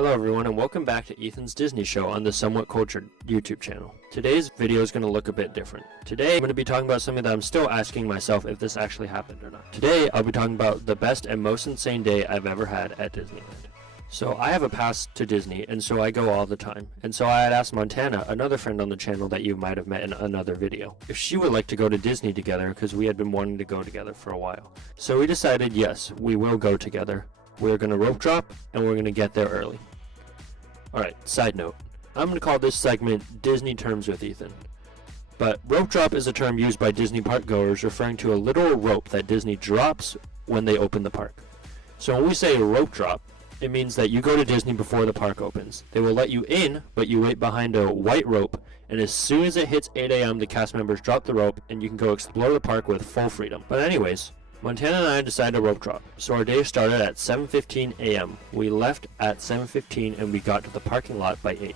Hello everyone and welcome back to Ethan's Disney Show on the Somewhat Cultured YouTube channel. Today's video is going to look a bit different. Today I'm going to be talking about something that I'm still asking myself if this actually happened or not. Today I'll be talking about the best and most insane day I've ever had at Disneyland. So I have a pass to Disney and so I go all the time. And so I had asked Montana, another friend on the channel that you might have met in another video, if she would like to go to Disney together because we had been wanting to go together for a while. So we decided yes, we will go together. We're going to rope drop and we're going to get there early. Alright, side note. I'm going to call this segment Disney Terms with Ethan. But rope drop is a term used by Disney park goers referring to a literal rope that Disney drops when they open the park. So when we say rope drop, it means that you go to Disney before the park opens. They will let you in, but you wait behind a white rope, and as soon as it hits 8 a.m. the cast members drop the rope and you can go explore the park with full freedom. But anyways, Montana and I decided to rope drop, so our day started at 7:15 a.m. We left at 7:15 and we got to the parking lot by 8.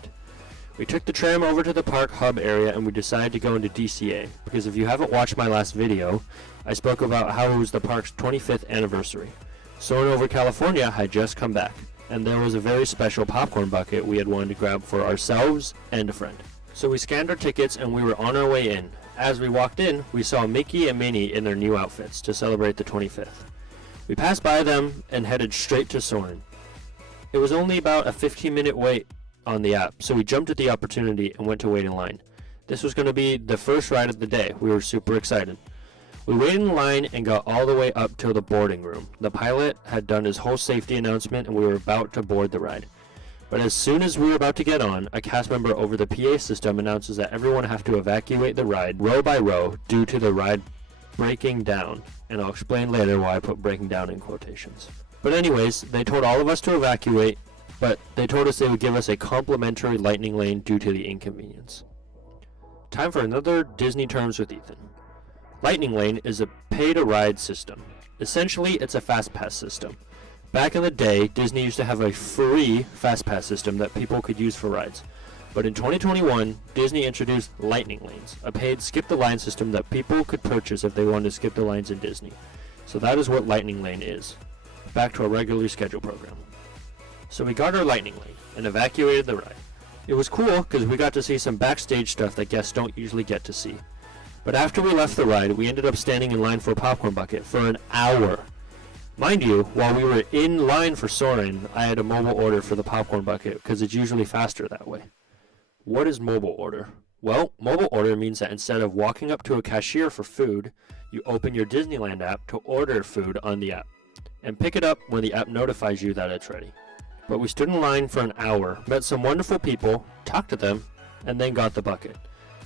We took the tram over to the park hub area and we decided to go into DCA, because if you haven't watched my last video, I spoke about how it was the park's 25th anniversary. Soarin' Over California had just come back, and there was a very special popcorn bucket we had wanted to grab for ourselves and a friend. So we scanned our tickets and we were on our way in. As we walked in, we saw Mickey and Minnie in their new outfits to celebrate the 25th. We passed by them and headed straight to Soarin'. It was only about a 15-minute wait on the app, so we jumped at the opportunity and went to wait in line. This was going to be the first ride of the day. We were super excited. We waited in line and got all the way up till the boarding room. The pilot had done his whole safety announcement and we were about to board the ride. But as soon as we were about to get on, a cast member over the PA system announces that everyone have to evacuate the ride row by row due to the ride breaking down. And I'll explain later why I put breaking down in quotations. But anyways, they told all of us to evacuate, but they told us they would give us a complimentary lightning lane due to the inconvenience. Time for another Disney Terms with Ethan. Lightning lane is a pay-to-ride system. Essentially, it's a fast pass system. Back in the day, Disney used to have a free fast pass system that people could use for rides. But in 2021, Disney introduced lightning lanes, a paid skip the line system that people could purchase if they wanted to skip the lines in Disney. So that is what lightning lane is. Back to our regularly scheduled program. So we got our lightning lane and evacuated the ride. It was cool because we got to see some backstage stuff that guests don't usually get to see. But after we left the ride, we ended up standing in line for a popcorn bucket for an hour. Mind you, while we were in line for Soarin', I had a mobile order for the popcorn bucket because it's usually faster that way. What is mobile order? Well, mobile order means that instead of walking up to a cashier for food, you open your Disneyland app to order food on the app and pick it up when the app notifies you that it's ready. But we stood in line for an hour, met some wonderful people, talked to them, and then got the bucket.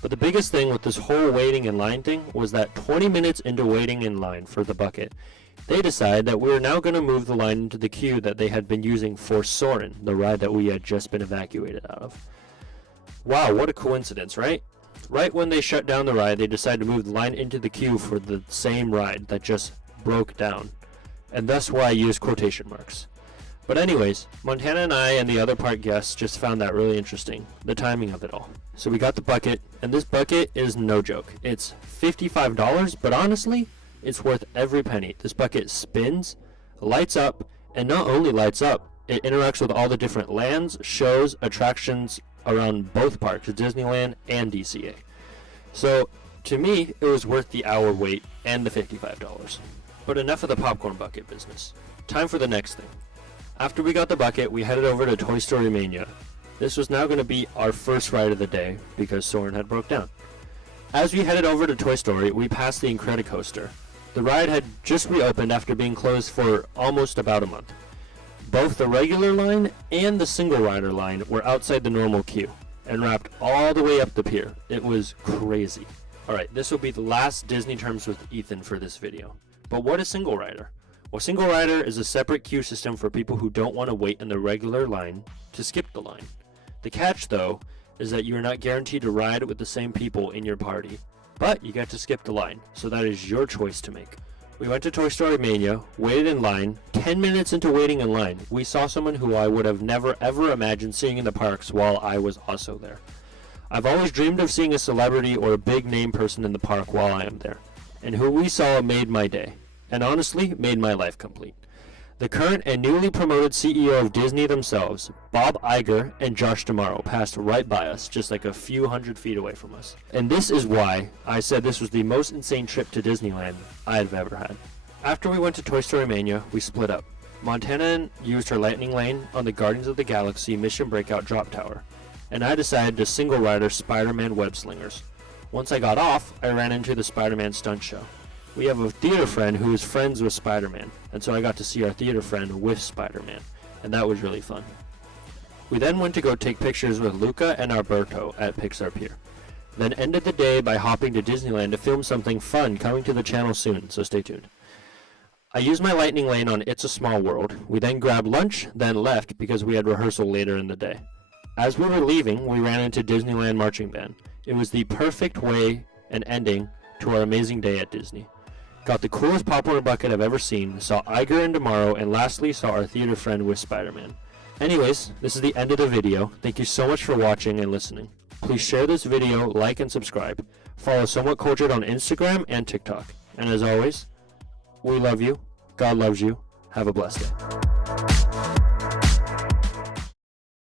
But the biggest thing with this whole waiting in line thing was that 20 minutes into waiting in line for the bucket, they decided that we were now going to move the line into the queue that they had been using for Soarin', the ride that we had just been evacuated out of. Wow, what a coincidence, right? Right when they shut down the ride, they decided to move the line into the queue for the same ride that just broke down. And that's why I use quotation marks. But anyways, Montana and I and the other park guests just found that really interesting, the timing of it all. So we got the bucket, and this bucket is no joke. It's $55, but honestly, it's worth every penny. This bucket spins, lights up, and not only lights up, it interacts with all the different lands, shows, attractions around both parks, Disneyland and DCA. So, to me, it was worth the hour wait and the $55. But enough of the popcorn bucket business. Time for the next thing. After we got the bucket, we headed over to Toy Story Mania. This was now going to be our first ride of the day because Soarin' had broke down. As we headed over to Toy Story, we passed the Incredicoaster. The ride had just reopened after being closed for almost about a month. Both the regular line and the single rider line were outside the normal queue and wrapped all the way up the pier. It was crazy. Alright, this will be the last Disney Terms with Ethan for this video. But what is single rider? Well, single rider is a separate queue system for people who don't want to wait in the regular line to skip the line. The catch, though, is that you are not guaranteed to ride with the same people in your party, but you get to skip the line, so that is your choice to make. We went to Toy Story Mania, waited in line. 10 minutes into waiting in line, we saw someone who I would have never ever imagined seeing in the parks while I was also there. I've always dreamed of seeing a celebrity or a big name person in the park while I am there, and who we saw made my day, and honestly made my life complete. The current and newly promoted CEO of Disney themselves, Bob Iger and Josh D'Amaro, passed right by us, just like a few hundred feet away from us. And this is why I said this was the most insane trip to Disneyland I've ever had. After we went to Toy Story Mania, we split up. Montana used her lightning lane on the Guardians of the Galaxy Mission Breakout Drop Tower, and I decided to single rider Spider-Man Web Slingers. Once I got off, I ran into the Spider-Man stunt show. We have a theater friend who is friends with Spider-Man, and so I got to see our theater friend with Spider-Man, and that was really fun. We then went to go take pictures with Luca and Alberto at Pixar Pier, then ended the day by hopping to Disneyland to film something fun coming to the channel soon, so stay tuned. I used my lightning lane on It's a Small World. We then grabbed lunch, then left because we had rehearsal later in the day. As we were leaving, we ran into Disneyland Marching Band. It was the perfect way and ending to our amazing day at Disney. Got the coolest popcorn bucket I've ever seen, saw Iger and D'Amaro, and lastly saw our theater friend with Spider-Man. Anyways, this is the end of the video. Thank you so much for watching and listening. Please share this video, like, and subscribe. Follow Somewhat Cultured on Instagram and TikTok. And as always, we love you. God loves you. Have a blessed day.